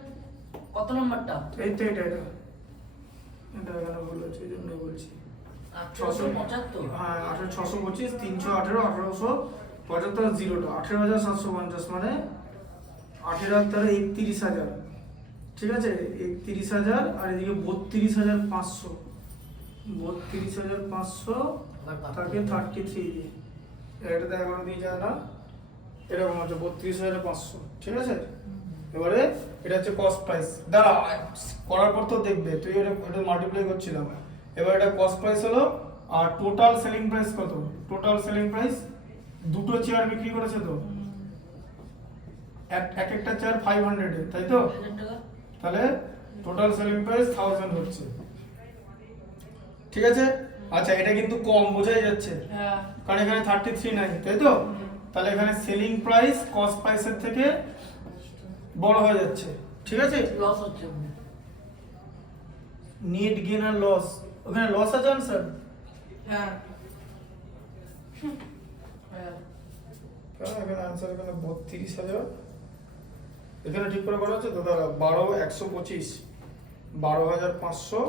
কত নম্বরটা? এই তো এটা এখানে ভুল হচ্ছে, এই জন্য বলছি। 675 হ্যাঁ 625 318 1875 জিরোটা 18,750 মানে 18,31,000। ঠিক আছে, 31,000 আর এদিকে 32,500, 32,500 তাকে 33 দিয়ে, এটাতে 11 দিয়ে যায় না, এরকম হচ্ছে 32,500। ঠিক আছে, এবারে এটা হচ্ছে কস্ট প্রাইস। দাঁড়া করার পর তো দেখবে তুই এটা মাল্টিপ্লাই করছিলাম। এবার এটা কস্ট প্রাইস হলো, আর টোটাল সেলিং প্রাইস কত, টোটাল সেলিং প্রাইস দুটো চেয়ার বিক্রি করেছে তো, এক একটা চেয়ার 500 এ, তাই তো? 1000 টাকা। তাহলে টোটাল সেলিং প্রাইস 1000 হচ্ছে। ঠিক আছে, আচ্ছা এটা কিন্তু কম বোঝাই যাচ্ছে, হ্যাঁ কারণ এখানে 33 নাই, তাই তো? তাহলে এখানে সেলিং প্রাইস কস্ট প্রাইসের থেকে বড় হয়ে যাচ্ছে। ঠিক আছে, লস হচ্ছে। নেট গেইন আর লস, ওখানে লস আছে আনসার। হ্যাঁ হ্যাঁ এখানে আনসার এখানে 32,000, এখানে ঠিক করে করা হচ্ছে তো, দাদা 12,125 12,500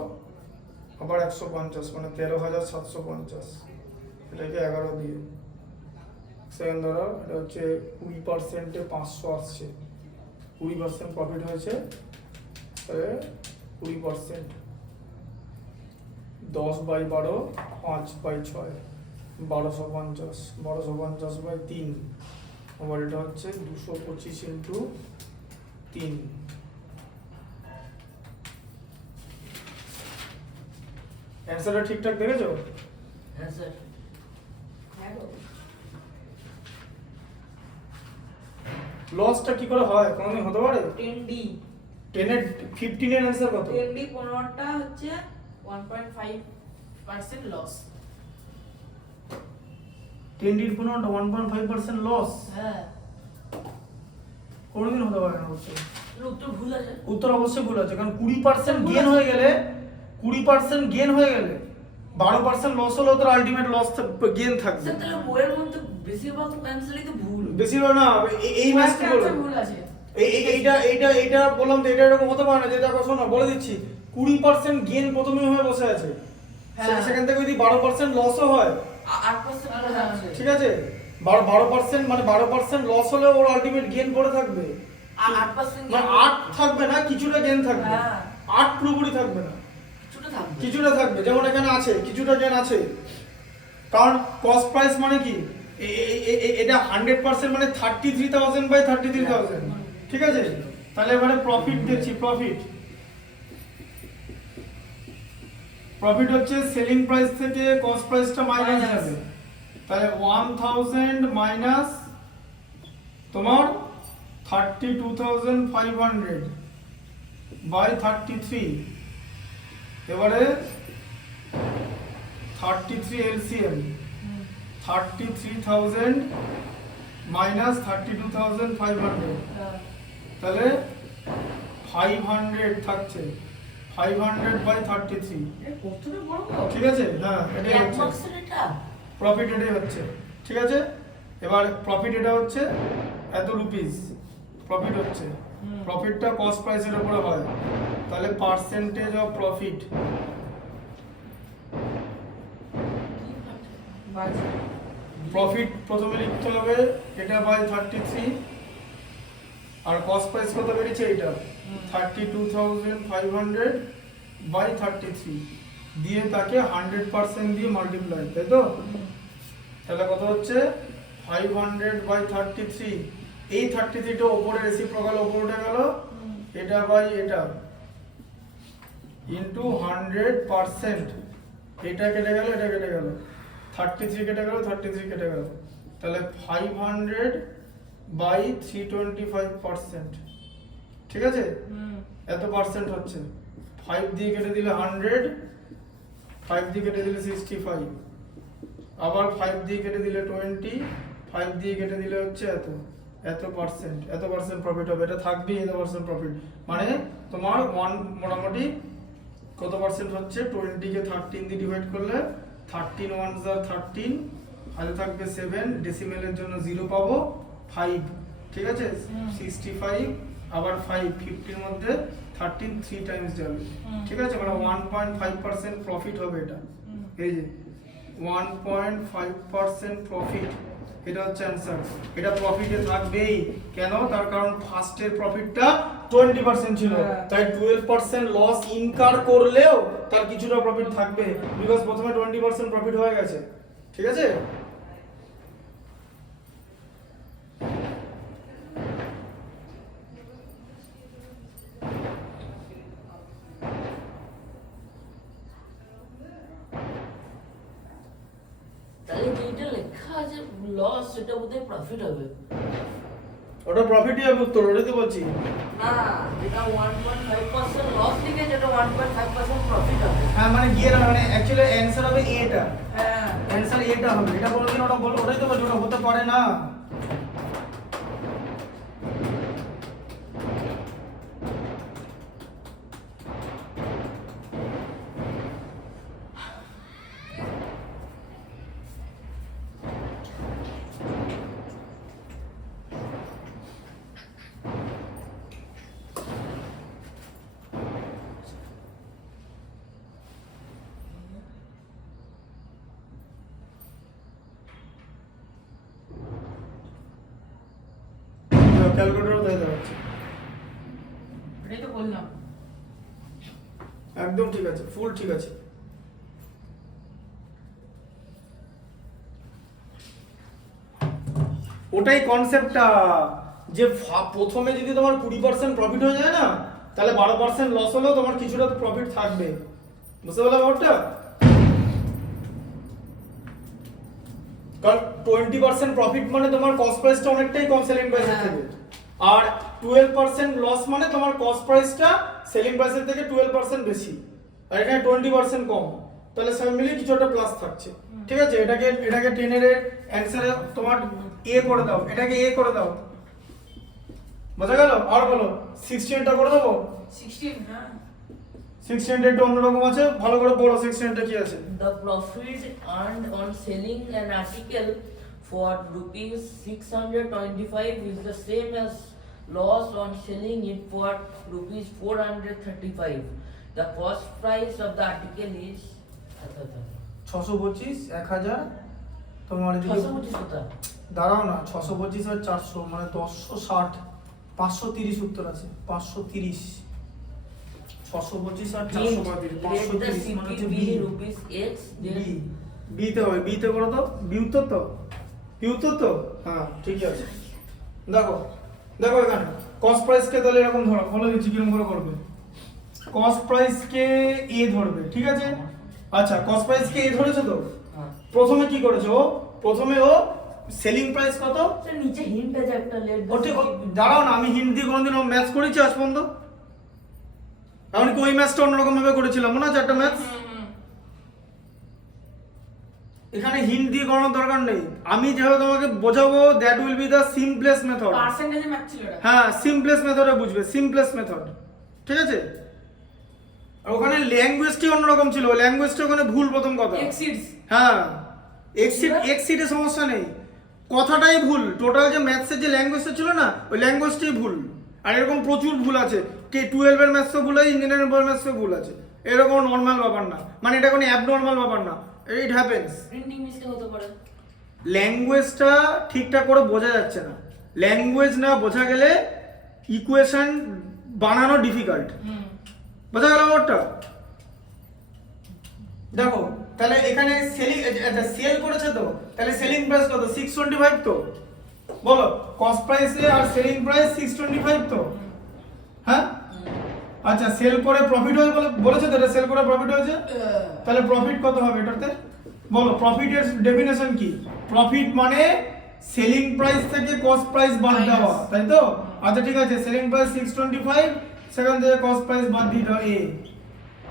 আবার 150 মানে 13,750, এটাকে 11 দিয়ে সেকেন্ড ধরো, এটা হচ্ছে 20%-এ 500 আসছে, 20% প্রফিট হয়েছে, তাহলে 20% 10/12 5/6 1250, 1250 বাই 3, আবার এটা হচ্ছে 225 ইন্টু 3। অ্যান্সারটা ঠিকঠাক দেখেছো? হ্যাঁ স্যার। লসটা কি করে হয়, কোনোদিন হতে পারে? 10D 10 এর 15 এর অ্যান্সার কত? 10D 15টা হচ্ছে 1.5% লস। 10 এর 1.5% লস হ্যাঁ কোনোদিন হতে পারে না। উত্তর ভুল আছে। উত্তর অবশ্যই ভুল আছে, কারণ 20% গেন হয়ে গেলে 20% গেন হয়ে গেলে 12% লস হলে তোর আলটিমেট লস গেন থাকবে। স্যার তাহলে বইয়ের মধ্যে বেশিরভাগ অ্যান্সারই তো ভুল। বেশিরভাগ না, এই ম্যাচটা একটা answer ভুল আছে। এইটা বললাম তো, এটা এরকম হতে পারে না যে দেখো শোনো বলে দিচ্ছি, 20% গেন প্রথমে হয়ে বসে আছে, হ্যাঁ। সেখান থেকে যদি 12% লসও হয়, 8% করে যাচ্ছে। ঠিক আছে, 12% মানে 12% লস হলেও ওর আলটিমেট গেইন পড়ে থাকবে। আর 8% মানে 8 থাকবে না, কিছুটা গেইন থাকবে। হ্যাঁ। 8 পুরোপুরি থাকবে না, কিছুটা থাকবে। কিছুটা থাকবে, যেমন এখানে আছে কিছুটা গেইন আছে। কারণ কস্ট প্রাইস মানে কি, এটা 100% মানে 33,000 বাই 33,000, ঠিক আছে। তাহলে এবারে প্রফিট দেখছি, প্রফিট হচ্ছে সেলিং প্রাইস থেকে কস্ট প্রাইসটা মাইনাস Minus। যাবে। তাহলে 1000 মাইনাস তোমার 32,500 বাই 33, এবারে 33 এলসিএম, 33,000 মাইনাস 32,500, হ্যাঁ। তাহলে 500 থাকছে, 500 বাই 33, এ কতটা বড় তো? ঠিক আছে। হ্যাঁ, এটাই এক হচ্ছে মাসের এটা? প্রফিট, এটাই হচ্ছে, ঠিক আছে। এবার প্রফিট এটা হচ্ছে এত রুপিস প্রফিট হচ্ছে, প্রফিটটা কস্ট প্রাইসের উপরে হয়, তাহলে পার্সেন্টেজ অফ প্রফিট, বাজে। প্রফিট প্রথমে লিখতে হবে এটা বাই 33, আর কস্ট প্রাইস কত বেরিয়েছে এটা 32,500 বাই 33 দিয়ে তাকে 100% দিয়ে মাল্টিপ্লাই, তাই তো। তাহলে কত হচ্ছে 500 বাই 33, এই 33টা উপরে রেসিপ্রোকাল উপরে উঠে গেল, এটা বাই এটা ইনটু 100%, এটা কেটে গেল, এটা কেটে গেল, 33 কেটে গেল, 33 কেটে গেল, তাহলে 500 বাই 325%, ঠিক আছে। এত পার্সেন্ট হচ্ছে, 5 দিয়ে কেটে দিলে 100, 5 দিয়ে কেটে দিলে 65, আবার 5 দিয়ে কেটে দিলে 20, 5 দিয়ে কেটে দিলে হচ্ছে এত পার্সেন্ট প্রফিট হবে। এটা থাকবেই এত পার্সেন্ট প্রফিট, মানে তোমার মোটামুটি কত পার্সেন্ট হচ্ছে, 20 কে 13 দিয়ে ডিভাইড করলে 13 ones are 13, হাতে থাকবে 7, ডেসিমেলের জন্য 0 পাবো, 5, ঠিক আছে। 65 আবার 5, 50 এর মধ্যে 13 3 টাইমস যাবে, ঠিক আছে, মানে 1.5% প্রফিট হবে এটা। এই যে 1.5% প্রফিট, এটা হচ্ছে অ্যানসার। এটা প্রফিটে থাকবেই, কেন, তার কারণ ফার্স্টের প্রফিটটা 20% ছিল, তাই 12% লস ইনকার করলেও তার কিছুটা প্রফিট থাকবে, বিকজ প্রথমে 20% প্রফিট হয়ে গেছে, ঠিক আছে। তাহলে যেটা লেখা আছে লস, সেটা বোধহয় প্রফিট হবে। ওটা প্রফিটই হবে উত্তর, ওটাই তো বলছি। না, যেটা 1.5% লস লিখে, যেটা 1.5% প্রফিট হবে। হ্যাঁ, মানে গিয়ে না, মানে অ্যাকচুয়ালি অ্যানসার হবে এটা, হ্যাঁ। অ্যানসার এটা হবে, এটা কোনোদিন ওটা বলো, ওটাই তো বলছি, ওটা হতে পারে না। ক্যালকুলেটর তাই দেখাচ্ছে, এটাই তো বললাম। একদম ঠিক আছে, ফুল ঠিক আছে। ওটাই কনসেপ্টটা, যে প্রথমে যদি তোমার 20% প্রফিট হয়ে যায় না, তাহলে 12% লস হলেও তোমার কিছুটা প্রফিট থাকবে, বুঝতে পারলে ব্যাপারটা। কারণ 20% প্রফিট মানে তোমার কস্ট প্রাইসটা অনেকটাই কম সেলিং প্রাইসের থেকে, আর 12% লস মানে তোমার কস্ট প্রাইসটা সেলিং প্রাইসের থেকে 12% বেশি, আর এখানে 20% কম, তাহলে সব মিলিয়ে কিছু একটা প্লাস থাকছে, ঠিক আছে। এটাকে 10 এর অ্যানসারে তোমার এ করে দাও, এটাকে এ করে দাও, বোঝা গেল। আর বলো 16টা করে দেবো, 16, হ্যাঁ। 16টা একটু অন্যরকম আছে, ভালো করে পড়ো 16টা কি আছে। The profit earned on selling an article for rupees 625 is the same as loss on selling it for rupees 435. The cost price of the article is আচ্ছা আচ্ছা 625 1000 তোমার এদিকে 625 কথা দাঁড়াও না 625 আর 400 মানে 1060 530 উত্তর আছে 530 625 আর 432 530 মানে হচ্ছে B B rupees x then B তে হবে বি তে করো তো বি উত্তর তো বি উত্তর তো হ্যাঁ ঠিক আছে দেখো দেখো এখানে কস্ট প্রাইস কে তাহলে এরকম ধরো বলে দিচ্ছি কিরকম করে করবে কস্ট প্রাইস কে এ ধরবে ঠিক আছে আচ্ছা কস্ট প্রাইস কে এ ধরেছো তো হ্যাঁ প্রথমে কি করেছো প্রথমে ও সেলিং প্রাইস কত স্যার নিচে হিন্ট আছে একটা লেট ওটি দাঁড়াও না আমি হিন্দি কোনোদিন ম্যাথস করেছি আজ পর্যন্ত এমনকি ওই ম্যাথসটা অন্যরকম ভাবে করেছিলাম মনে আছে একটা ম্যাথস এখানে হিন্ট দিয়ে করানোর দরকার নেই আমি যেভাবে তোমাকে বোঝাবো that will be the simplest method পার্সেন্টেজে ম্যাথ ছিল এটা হ্যাঁ সিম্পলেস্ট মেথডে বুঝবে সিম্পলেস্ট মেথড ঠিক আছে আর ওখানে ল্যাঙ্গুয়েজটি অন্যরকম ছিল ল্যাঙ্গুয়েজটা ওখানে ভুল প্রথম কথা এক্সিডস হ্যাঁ এক্সিডে সমস্যা নেই কথাটাই ভুল টোটাল যে ম্যাথসের যে ল্যাঙ্গুয়েজটা ছিল না ওই ল্যাঙ্গুয়েজটাই ভুল আর এরকম প্রচুর ভুল আছে কে 12 এর ম্যাথসও ভুল আছে ইঞ্জিনিয়ারিং বইয়ের ম্যাথসও ভুল আছে এরকম নর্মাল ব্যাপার না মানে এটা কোনো অ্যাবনর্মাল ব্যাপার না ইট হ্যাপেন্স প্রিন্টিং মিস্টেক হতে পারে ল্যাঙ্গুয়েজটা ঠিকঠাক করে বোঝা যাচ্ছে না ল্যাঙ্গুয়েজ না বোঝা গেলে ইকুয়েশন বানানো ডিফিকাল্ট বোঝা গেল ব্যাপারটা দেখো তাহলে এখানে সেলিং আচ্ছা সেল করেছে তো তাহলে সেলিং প্রাইস কত 625 তো বলো কস্ট প্রাইসে আর সেলিং প্রাইস 625 তো হ্যাঁ আচ্ছা সেল করে প্রফিট হয় বলেছে তো এটা সেল করে প্রফিট হয়েছে তাহলে প্রফিট কত হবে এটাতে বলো প্রফিটের ডেফিনেশন কি প্রফিট মানে সেলিং প্রাইস থেকে কস্ট প্রাইস বাদ দেওয়া তাই তো আচ্ছা ঠিক আছে সেলিং প্রাইস 625 সেখান থেকে কস্ট প্রাইস বাদ দিয়ে দাও এ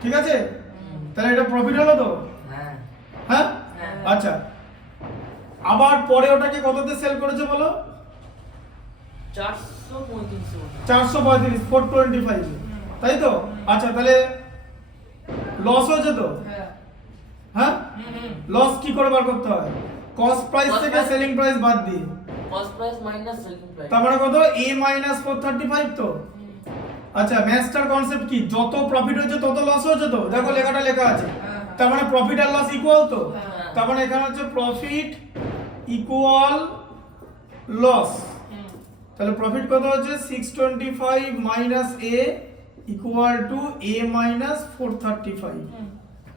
ঠিক আছে তাহলে এটা প্রফিট হলো তো হ্যাঁ হ্যাঁ হ্যাঁ। আচ্ছা আবার পরে ওটাকে কততে সেল করেছে বলো 435 425 তাই তো আচ্ছা তাহলে লস হয়েছে তো হ্যাঁ হ্যাঁ লস কি করে বার করতে হয় কস্ট প্রাইস Cost থেকে price- সেলিং প্রাইস বাদ দিয়ে cost price minus selling price তার মানে কত a 435 তো আচ্ছা ম্যাথসটার কনসেপ্ট কি যত প্রফিট হচ্ছে তত লস হচ্ছে তো দেখো লেখাটা লেখা আছে হ্যাঁ। তার মানে প্রফিট আর লস ইকুয়াল তো হ্যাঁ। তার মানে এখানে হচ্ছে প্রফিট ইকুয়াল লস তাহলে প্রফিট কত হচ্ছে 625 minus a equal to a minus 435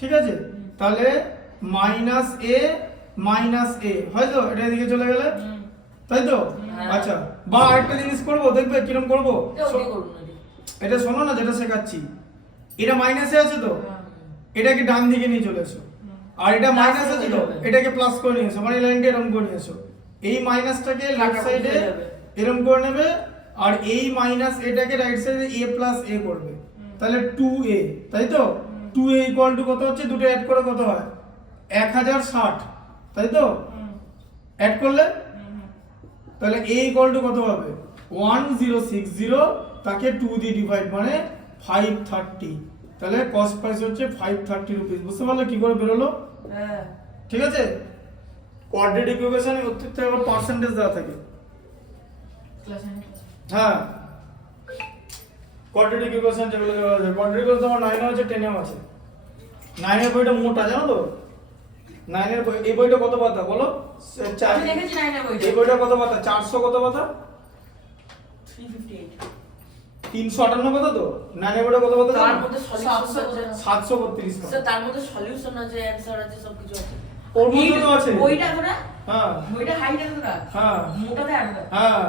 ঠিক আছে তাহলে মাইনাস a মাইনাস a হয় তো এটা এদিকে চলে গেলে তাই তো হ্যাঁ। আচ্ছা বা আরেকটা জিনিস করব দেখবে কিরকম করব ওকে করুন না এটা শোনো না যেটা শেখাচ্ছি এটা মাইনাসে আছে তো এটাকে ডান দিকে নিয়ে চলে এসো আর এটা মাইনাস আছে তো এটাকে প্লাস করে নিয়ে এসো মানে এই লাইনটা এরকম করে নিয়ে এসো এই মাইনাসটাকে লেফট কাটা সাইডে হয়ে যাবে। এরকম করে নেবে আর এই মাইনাস এটাকে রাইট সাইডে a প্লাস a করবে তাহলে 2a তাই তো 2a ইকুয়াল টু কত হচ্ছে দুটো অ্যাড করে কত হয় 1060 তাই তো অ্যাড করলে তাহলে a ইকুয়াল টু কত হবে 1060 তাকে 2 দিয়ে ডিভাইড মানে 530 তাহলে কস্ট প্রাইস হচ্ছে 530 রুপিস বুঝতে পারলে কি করে বেরোলো হ্যাঁ ঠিক আছে কোয়াড্রেটিক ইকুয়েশনে অতিরিক্ত আবার পার্সেন্টেজ দেওয়া থাকে ক্লাসে হ্যাঁ কোয়াড্রেটিক ইকুয়েশন যেগুলো দেওয়া আছে কোয়াড্রেটিক ইকুয়েশন আমার 9 আছে 10 এও আছে 9 এর বইটা মোটা জানো তো 9 এর বই এই বইটা কত পাতা বলো আমি দেখেছি 9 এর বইটা এই বইটা কত পাতা 400 কত পাতা 358 358 পাতা তো 9 এর বইটা কত পাতা তার জানো? মধ্যে সলিউশন আছে 732 পাতা স্যার তার মধ্যে সলিউশন আছে অ্যানসার আছে সবকিছু আছে ওর মধ্যে তো আছে বইটা তোরা হ্যাঁ বইটা হাইট আছে তোরা হ্যাঁ মোটাতে আটটা হ্যাঁ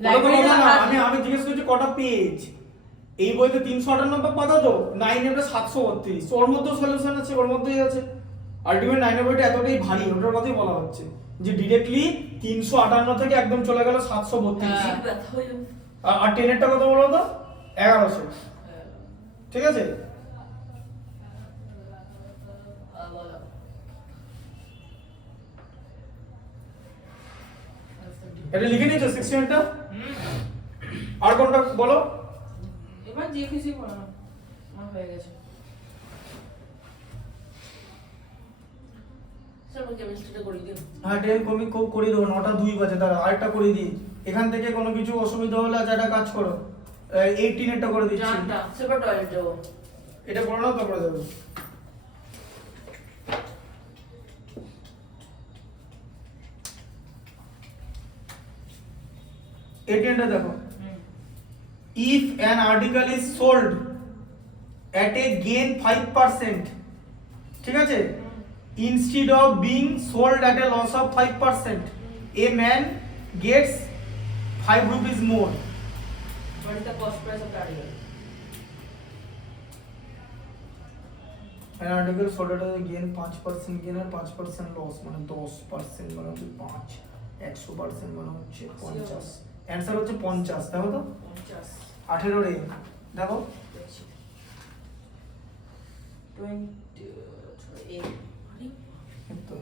লাইব্রেরিতে ওটা তো বললাম না, আছে। আমি জিজ্ঞেস করছি কটা পেজ এই বইতে 398 পাতা তো 9 এর 732 ওর মধ্যেও সলিউশন আছে ওর মধ্যেই আছে আলটিমেট 9 এর বইটা এতটাই ভারী ওটার কথাই বলা হচ্ছে যে ডিরেক্টলি 358 থেকে একদম চলে গেল 732 হ্যাঁ। ব্যথা হয়ে যাবে আর 10 এরটা কত বলো তো 1100 ঠিক আছে এটা লিখে নিয়েছো 68টা আর কোনটা বলো এবার যে কিছু পড়ানো আমার হয়ে গেছে স্যার আমাকে কেমিস্ট্রিটা করে দিন হ্যাঁ 10 কমি করে দেবো 9টা 2 বাজে তারা আরেকটা করে দিই এখান থেকে কোনো কিছু অসুবিধা হলে আজ একটা কাজ করো 18 এরটা করে দিচ্ছি জানটা সেবার টয়লেট যাবো এটা করে নাও তারপরে যাবো এই টেনটা দেখো, if an article is sold at a gain 5%, ঠিক আছে, instead of being sold at a loss of 5%, a man gets 5 rupees more. What is the cost price of the article? An article sold at a gain 5% gain R 5% loss মানে 10% মানে হচ্ছে 5, 100% মানে হচ্ছে 50। Answer হচ্ছে 50, দেখো তো 50 18 রে দেখো 28 তো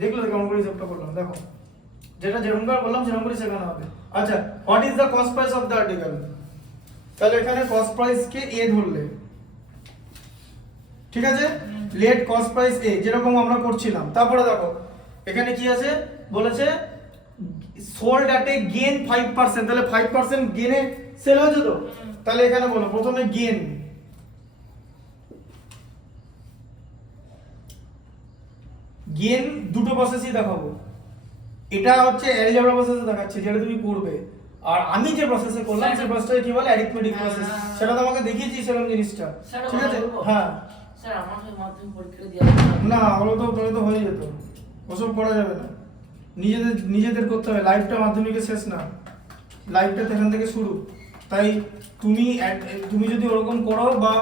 দেখলো কেমন করে হিসাবটা করলাম, দেখো যেটা যেরকম করে বললাম সেরকম করে শেখানো হবে। আচ্ছা, what is the cost price of the article, তাহলে এখানে কস্ট প্রাইস কে এ ধরলে, ঠিক আছে, লেট কস্ট প্রাইস এ যেরকম আমরা করছিলাম। তারপরে দেখো এখানে কি আছে বলেছে সোল্ড অ্যাট এ গেন 5%, তাহলে 5% গেনে সেল হয়েছে তো, তাহলে এখানে বলো প্রথমে গেন, গেন দুটো প্রসেসই দেখাবো, এটা হচ্ছে অ্যালজেব্রা প্রসেসে দেখাচ্ছে যেটা তুমি করবে, আর আমি যে প্রসেসে করলাম সেই প্রসেসটা কি বলে অ্যারিথমেটিক প্রসেস, সেটা তোমাকে দেখিয়েছি সেরকম জিনিসটা, ঠিক আছে। হ্যাঁ স্যার আমাদের মাধ্যমিক পরীক্ষা দেওয়া না হলো তো তাহলে তো হয়ে যেত, ওসব করা যাবে না, নিজেদের করতে হবে, লাইফটা মাধ্যমিকে শেষ না, লাইফটা এখান থেকে শুরু। তাই তুমি যদি ওরকম করো বা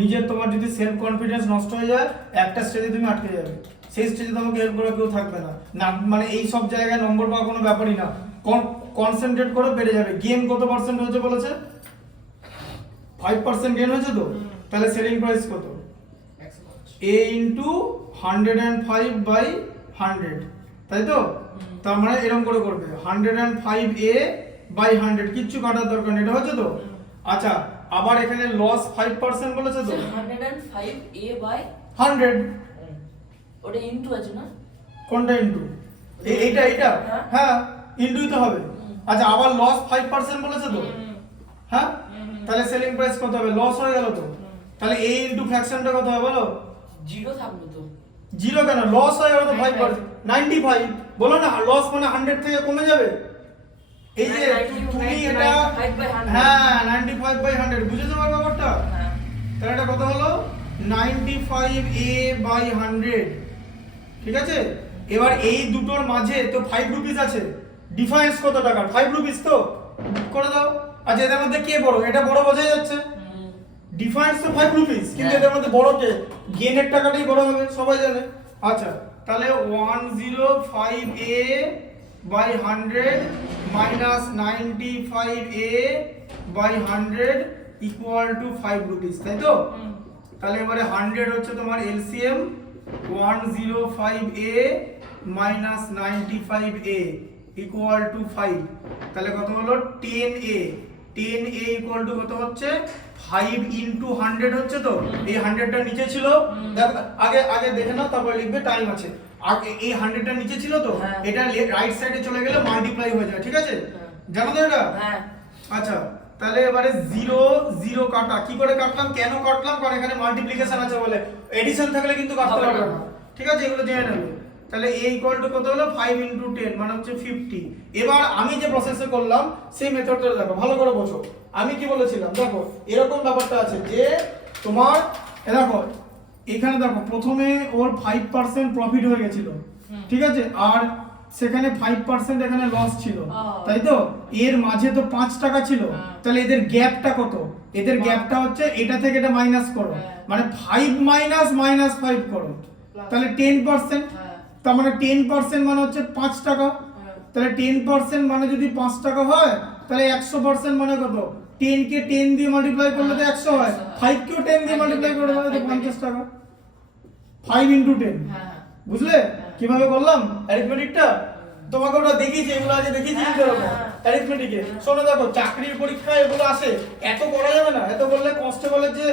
নিজের তোমার যদি সেলফ কনফিডেন্স নষ্ট হয়ে যায়, একটা স্টেজে তুমি আটকে যাবে, সেই স্টেজে তোমাকে হেল্প করা কেউ থাকবে না, মানে এই সব জায়গায় নম্বর পাওয়া কোনো ব্যাপারই না, কনসেন্ট্রেট করে বেড়ে যাবে। গেন কত পার্সেন্ট হয়েছে বলেছে, 5% গেন হয়েছে তো, তাহলে সেলিং প্রাইস কত, a ইন্টু 105/100, তাই তো, তার মানে এরকম করে করবে 105a/100, কিচ্ছু কাটার দরকার নেই, এটা হচ্ছে তো। আচ্ছা, আবার এখানে লস 5% বলেছে তো, 105a/100 ওটা ইনটু আছে না, কোনটা ইনটু, এইটা হ্যাঁ ইনটুই তো হবে। আচ্ছা, আবার লস 5% বলেছে তো, হ্যাঁ, তাহলে সেলিং প্রাইস কত হবে, লস হয়ে গেল তো, তাহলে a ইনটু ফ্র্যাকশনটা কত হবে বলো, 0 থাকবে তো, 0 কেন, লস হয়ে গেল তো 5%, 95 বলো না, লস মানে 100 থেকে কমে যাবে, এই যে তুমি এটা 95/100 হ্যাঁ 95/100 বুঝেছো ব্যাপারটা, হ্যাঁ তাহলে এটা কত হলো 95a/100, ঠিক আছে। এবার এই দুটোর মাঝে তো 5 রুপিস আছে, ডিফারেন্স কত টাকার, 5 রুপিস তো করে দাও। আচ্ছা, এদের মধ্যে কে বড়, এটা বড় বোঝাই যাচ্ছে, ডিফারেন্স তো 5 রুপিস, কিন্তু এদের মধ্যে বড় কে, গেনের টাকাটাই বড় হবে, সবাই জানে। আচ্ছা, তাহলে 105a/100 minus 95a/100 equal to 5 rupees, তাই তো। তাহলে এবারে 100 হচ্ছে তোমার LCM, 105a minus 95a equal to 5, তাহলে কত হলো 10a, 10a ইকুয়াল টু কত হচ্ছে 5 ইনটু 100 হচ্ছে তো, এই 100টা নিচে ছিল, দেখো আগে দেখে নাও তারপর লিখবে, টাইম আছে। আর এই 100টা নিচে ছিল তো, এটা রাইট সাইডে চলে গেলে মাল্টিপ্লাই হয়ে যায়, ঠিক আছে, জানো তো এটা। হ্যাঁ আচ্ছা, তাহলে এবারে 0 0 কাটা, কি করে কাটলাম, কেন কাটলাম, কারণ এখানে মাল্টিপ্লিকেশন আছে বলে, এডিশন থাকলে কিন্তু কাটতে পারবে না, ঠিক আছে, এগুলো জেনে নেবে। তাহলে a ইকুয়াল টু কত হলো 5 ইনটু 10 মানে হচ্ছে 50। এবার আমি যে প্রসেসে করলাম সেই মেথডটা দেখো, ভালো করে বোঝো। আমি কি বলেছিলাম, দেখো এরকম ব্যাপারটা আছে যে তোমার দেখো এখানে দেখো প্রথমে ওর 5% প্রফিট হয়ে গেছিল, ঠিক আছে, আর সেখানে 5% এখানে লস ছিল, তাই তো, এর মাঝে তো 5 টাকা ছিল, তাহলে এদের গ্যাপটা কত, এদের গ্যাপটা হচ্ছে এটা থেকে এটা মাইনাস করো, মানে 5 মাইনাস -5 করো, তাহলে 10%, তার মানে 10% মানে হচ্ছে 5 টাকা, তাহলে 10% মানে যদি 5 টাকা হয়, তাহলে 100% মানে কত, 10 কে 10 দিয়ে মাল্টিপ্লাই করলে তো 100 হয়, 5 কেও 10 দিয়ে মাল্টিপ্লাই করলে তো 50 টাকা, 5 ইনটু 10, বুঝলে কিভাবে করলাম অ্যারিথমেটিকটা, তোমাকে ওটা দেখিয়েছি, এগুলো আজ দেখিয়েছি অ্যারিথমেটিকে। শোনো দেখো, চাকরির পরীক্ষায় এগুলো আসে, এত করা যাবে না, এত করলে কনস্টেবলের যে